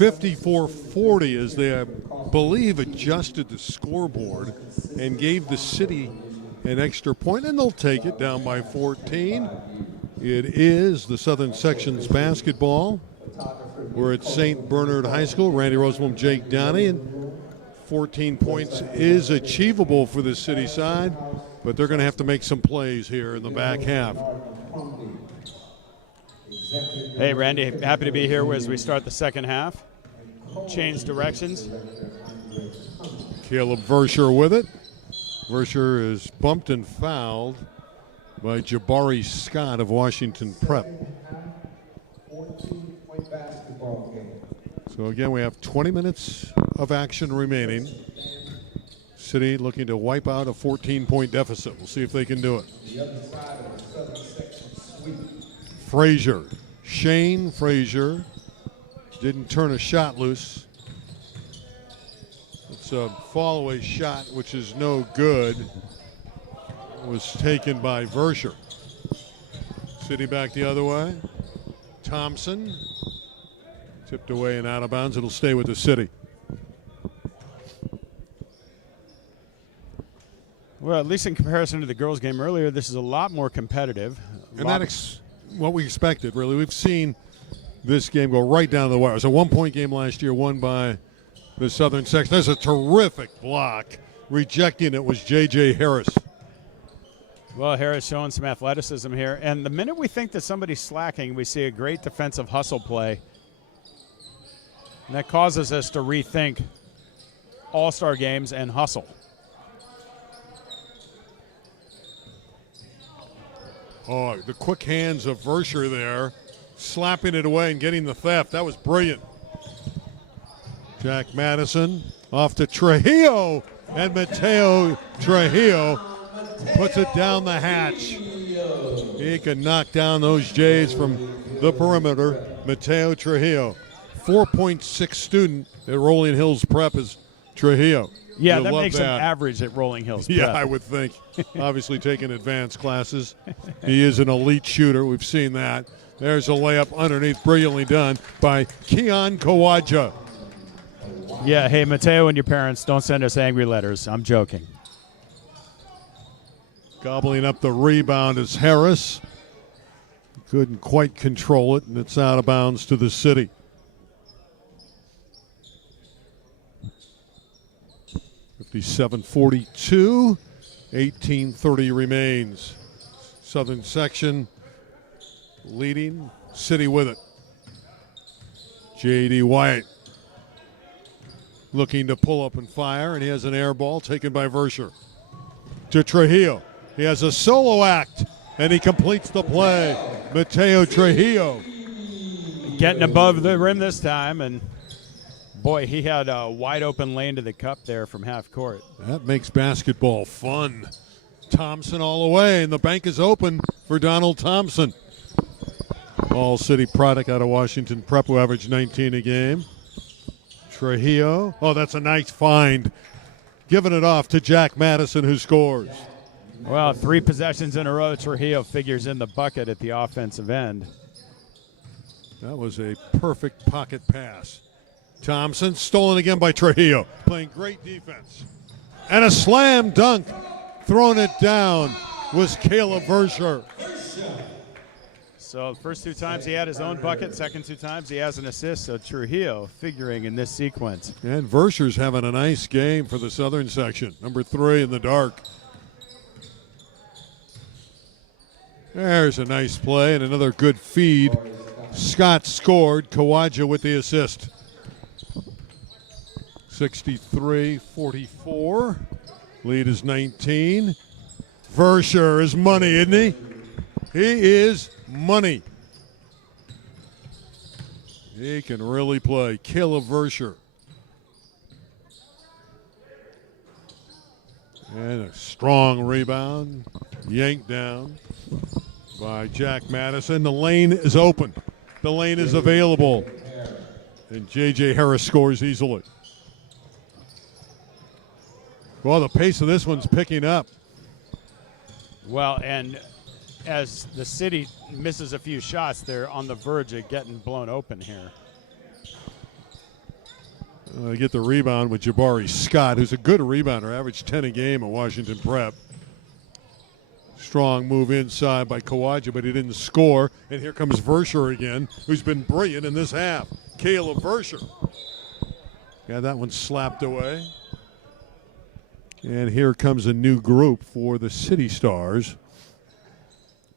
54-40 as they, I believe, adjusted the scoreboard and gave the City an extra point, and they'll take it down by 14. It is the Southern Section's basketball. We're at St. Bernard High School. Randy Rosenblum, Jake Downey, and 14 points is achievable for the City side, but they're going to have to make some plays here in the back half. Hey, Randy, happy to be here as we start the second half. Change directions. Caleb Versher with it. Versher is bumped and fouled by Jabari Scott of Washington Prep. So again, we have 20 minutes of action remaining. City looking to wipe out a 14-point deficit. We'll see if they can do it. Frazier. Shane Frazier didn't turn a shot loose. It's a fall-away shot, which is no good. It was taken by Versher. City back the other way. Thompson tipped away and out of bounds. It'll stay with the City. Well, at least in comparison to the girls' game earlier, this is a lot more competitive. And that's what we expected, really. We've seen this game go right down to the wire. It was a one-point game last year, won by the Southern Section. There's a terrific block. Rejecting it was J.J. Harris. Well, Harris showing some athleticism here. And the minute we think that somebody's slacking, we see a great defensive hustle play. And that causes us to rethink all-star games and hustle. Oh, the quick hands of Versher there, slapping it away and getting the theft. That was brilliant. Jack Madison off to Trujillo, and Mateo Trujillo puts it down the hatch. He can knock down those Jays from the perimeter. Mateo Trujillo, 4.6 student at Rolling Hills Prep is Trujillo. Yeah, You'll that makes that. him average at Rolling Hills Prep. Yeah, I would think. Obviously taking advanced classes. He is an elite shooter. We've seen that. There's a layup underneath, brilliantly done by Keon Kawaja. Yeah, hey, Mateo and your parents, don't send us angry letters. I'm joking. Gobbling up the rebound is Harris. Couldn't quite control it, and it's out of bounds to the City. (57-42), 18:30 remains. Southern Section leading, City with it. J.D. White looking to pull up and fire, and he has an air ball taken by Versher. To Trujillo. He has a solo act, and he completes the play. Mateo Trujillo. Getting above the rim this time, and boy, he had a wide open lane to the cup there from half court. That makes basketball fun. Thompson all the way, and the bank is open for Donald Thompson. All City product out of Washington Prep, who averaged 19 a game. Trujillo. Oh, that's a nice find. Giving it off to Jack Madison, who scores. Well, 3 possessions in a row. Trujillo figures in the bucket at the offensive end. That was a perfect pocket pass. Thompson stolen again by Trujillo. Playing great defense. And a slam dunk. Throwing it down was Caleb Versher. So first 2 times he had his own bucket. Second 2 times he has an assist. So Trujillo figuring in this sequence. And Versher's having a nice game for the Southern Section. Number 3 in the dark. There's a nice play and another good feed. Scott scored. Kawaja with the assist. 63-44. Lead is 19. Versher is money, isn't he? He is money. He can really play. Caleb Versher. And a strong rebound. Yanked down by Jack Madison. The lane is open. The lane is available. And J.J. Harris scores easily. Well, the pace of this one's picking up. Well, and as the City misses a few shots, they're on the verge of getting blown open here. Get the rebound with Jabari Scott, who's a good rebounder, averaged 10 a game at Washington Prep. Strong move inside by Kawaja, but he didn't score. And here comes Versher again, who's been brilliant in this half. Caleb Versher. Got that one slapped away. And here comes a new group for the City Stars.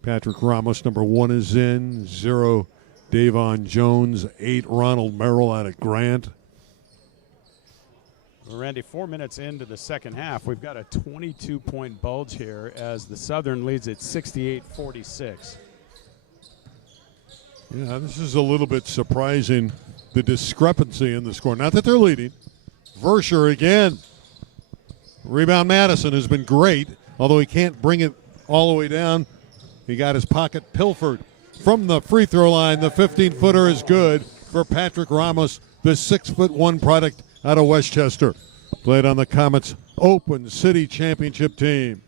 Patrick Ramos, number 1, is in. 0, Davon Jones. 8, Ronald Merrill out of Grant. Well, Randy, 4 minutes into the second half, we've got a 22-point bulge here as the Southern leads at 68-46. Yeah, this is a little bit surprising, the discrepancy in the score. Not that they're leading. Versher again. Rebound Madison has been great, although he can't bring it all the way down. He got his pocket pilfered. From the free throw line, the 15-footer is good for Patrick Ramos, the 6'1" product out of Westchester. Played on the Comets' Open City Championship team.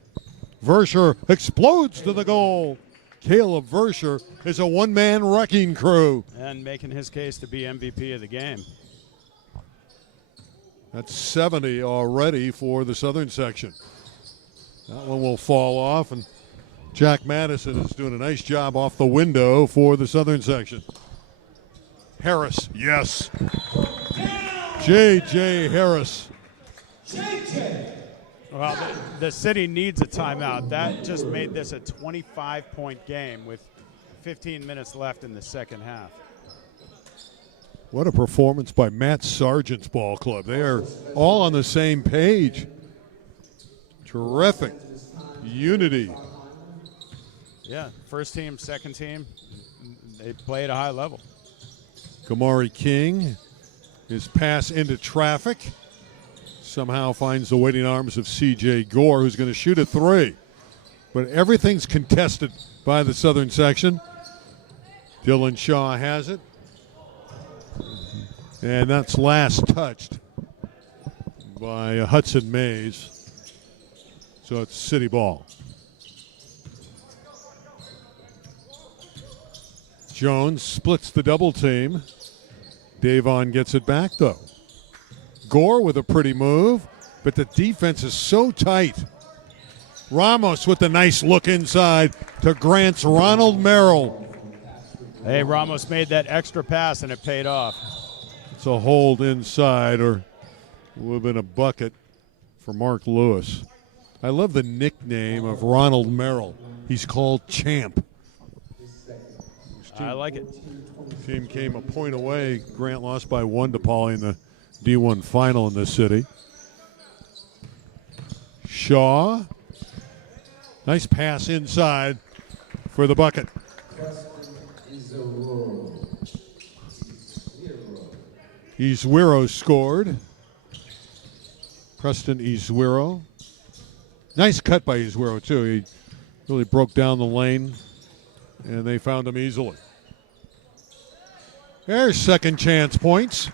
Versher explodes to the goal. Caleb Versher is a one-man wrecking crew. And making his case to be MVP of the game. That's 70 already for the Southern section. That one will fall off, and Jack Madison is doing a nice job off the window for the Southern section. Harris, yes. J.J. Harris. Well, the city needs a timeout. That just made this a 25-point game with 15 minutes left in the second half. What a performance by Matt Sargent's ball club. They are all on the same page. Terrific unity. Yeah, first team, second team, they play at a high level. Kamari King, his pass into traffic, somehow finds the waiting arms of C.J. Gore, who's going to shoot a three. But everything's contested by the Southern section. Dylan Shaw has it. And that's last touched by Hudson Mays. So it's city ball. Jones splits the double team. Davon gets it back, though. Gore with a pretty move, but the defense is so tight. Ramos with a nice look inside to Grant's Ronald Merrill. Hey, Ramos made that extra pass, and it paid off. It's a hold inside, or it would have been a bucket for Mark Lewis. I love the nickname of Ronald Merrill. He's called Champ. I like it. Team came a point away. Grant lost by 1 to Pauley in the D1 final in this city. Shaw. Nice pass inside for the bucket. Izwiro scored. Preston Izwiro. Nice cut by Izwiro, too. He really broke down the lane, and they found him easily. There's second chance points.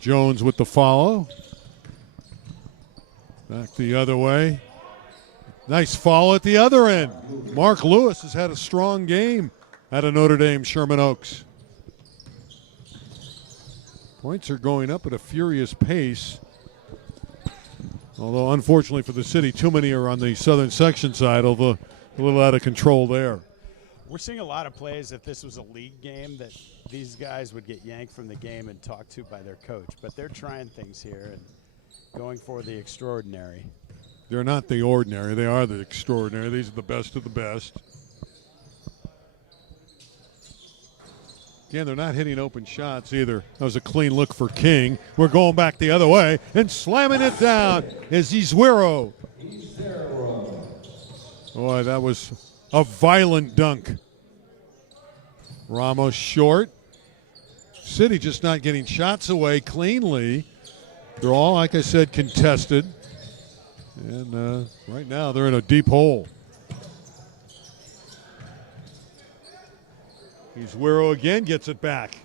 Jones with the follow. Back the other way. Nice follow at the other end. Mark Lewis has had a strong game out of Notre Dame Sherman Oaks. Points are going up at a furious pace. Although, unfortunately for the city, too many are on the Southern section side, although a little out of control there. We're seeing a lot of plays. If this was a league game, that these guys would get yanked from the game and talked to by their coach. But they're trying things here and going for the extraordinary. They're not the ordinary. They are the extraordinary. These are the best of the best. Again, they're not hitting open shots either. That was a clean look for King. We're going back the other way and slamming it down is Izwiro. Boy, that was a violent dunk. Ramos short. City just not getting shots away cleanly. They're all, like I said, contested. And right now they're in a deep hole. Izwiro again gets it back.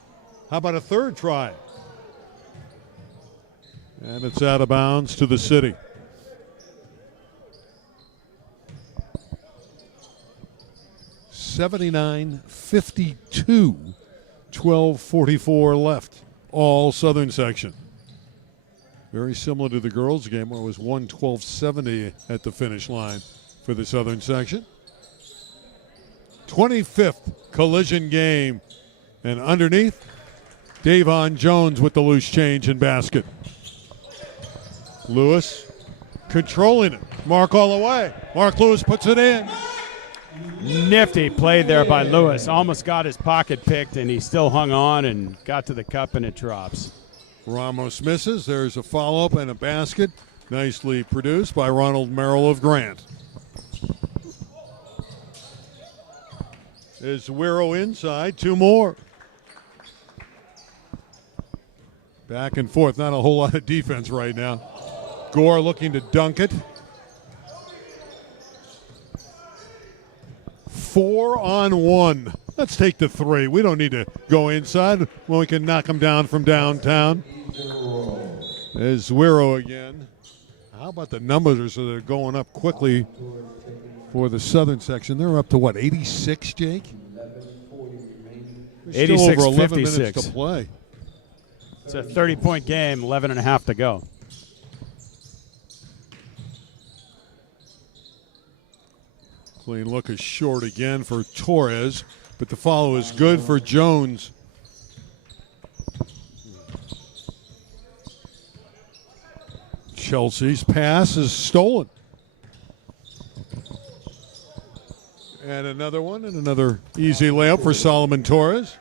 How about a third try? And it's out of bounds to the city. (79-52) 12:44 left. All Southern section. Very similar to the girls' game where it was 1:12:70 at the finish line for the Southern section. 25th collision game. And underneath, Davon Jones with the loose change and basket. Lewis controlling it. Mark all the way. Mark Lewis puts it in. Nifty play there by Lewis. Almost got his pocket picked, and he still hung on and got to the cup, and it drops. Ramos misses. There's a follow-up and a basket. Nicely produced by Ronald Merrill of Grant. Is Wiro inside. Two more. Back and forth. Not a whole lot of defense right now. Gore looking to dunk it. 4-on-1. Let's take the three. We don't need to go inside when we can knock them down from downtown. There's Wiro again. How about the numbers that are going up quickly for the Southern section? They're up to what, 86, Jake? 86, still over 11 56. minutes to play. It's a 30-point game, 11 and a half to go. Clean look is short again for Torres, but the follow is good for Jones. Chelsea's pass is stolen. And another one, and another easy layup for Solomon Torres.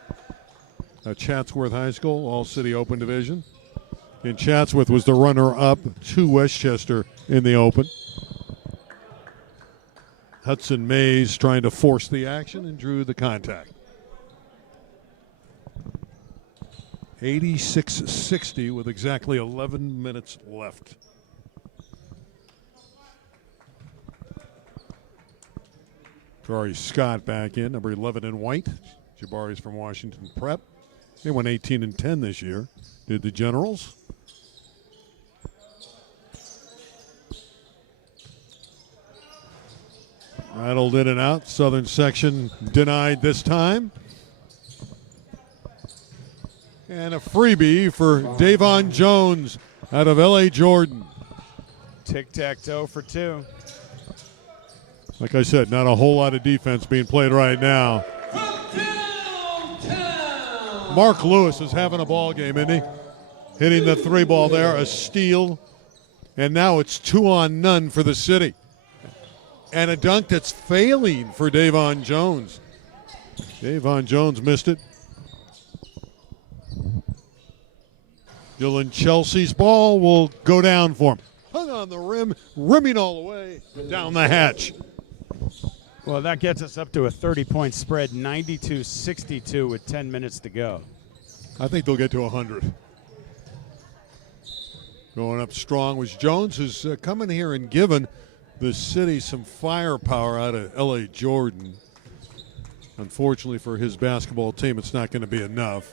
Chatsworth High School, All-City Open Division. And Chatsworth was the runner-up to Westchester in the Open. Hudson Mays trying to force the action and drew the contact. 86-60 with exactly 11 minutes left. Jabari Scott back in, number 11 in white. Jabari's from Washington Prep. They went 18-10 this year. Did the Generals. Rattled in and out. Southern section denied this time. And a freebie for Davon Jones out of L.A. Jordan. Tic-tac-toe for two. Like I said, not a whole lot of defense being played right now. Mark Lewis is having a ball game, isn't he? Hitting the three ball there, a steal. And now it's 2-on-none for the city. And a dunk that's failing for Davon Jones. Davon Jones missed it. Dylan Chelsea's ball will go down for him. Hung on the rim, rimming all the way down the hatch. Well, that gets us up to a 30-point spread, 92-62 with 10 minutes to go. I think they'll get to 100. Going up strong was Jones, who's coming here and given the city some firepower out of L.A. Jordan. Unfortunately for his basketball team, it's not going to be enough.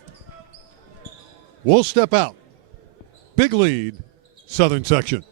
We'll step out. Big lead, Southern section.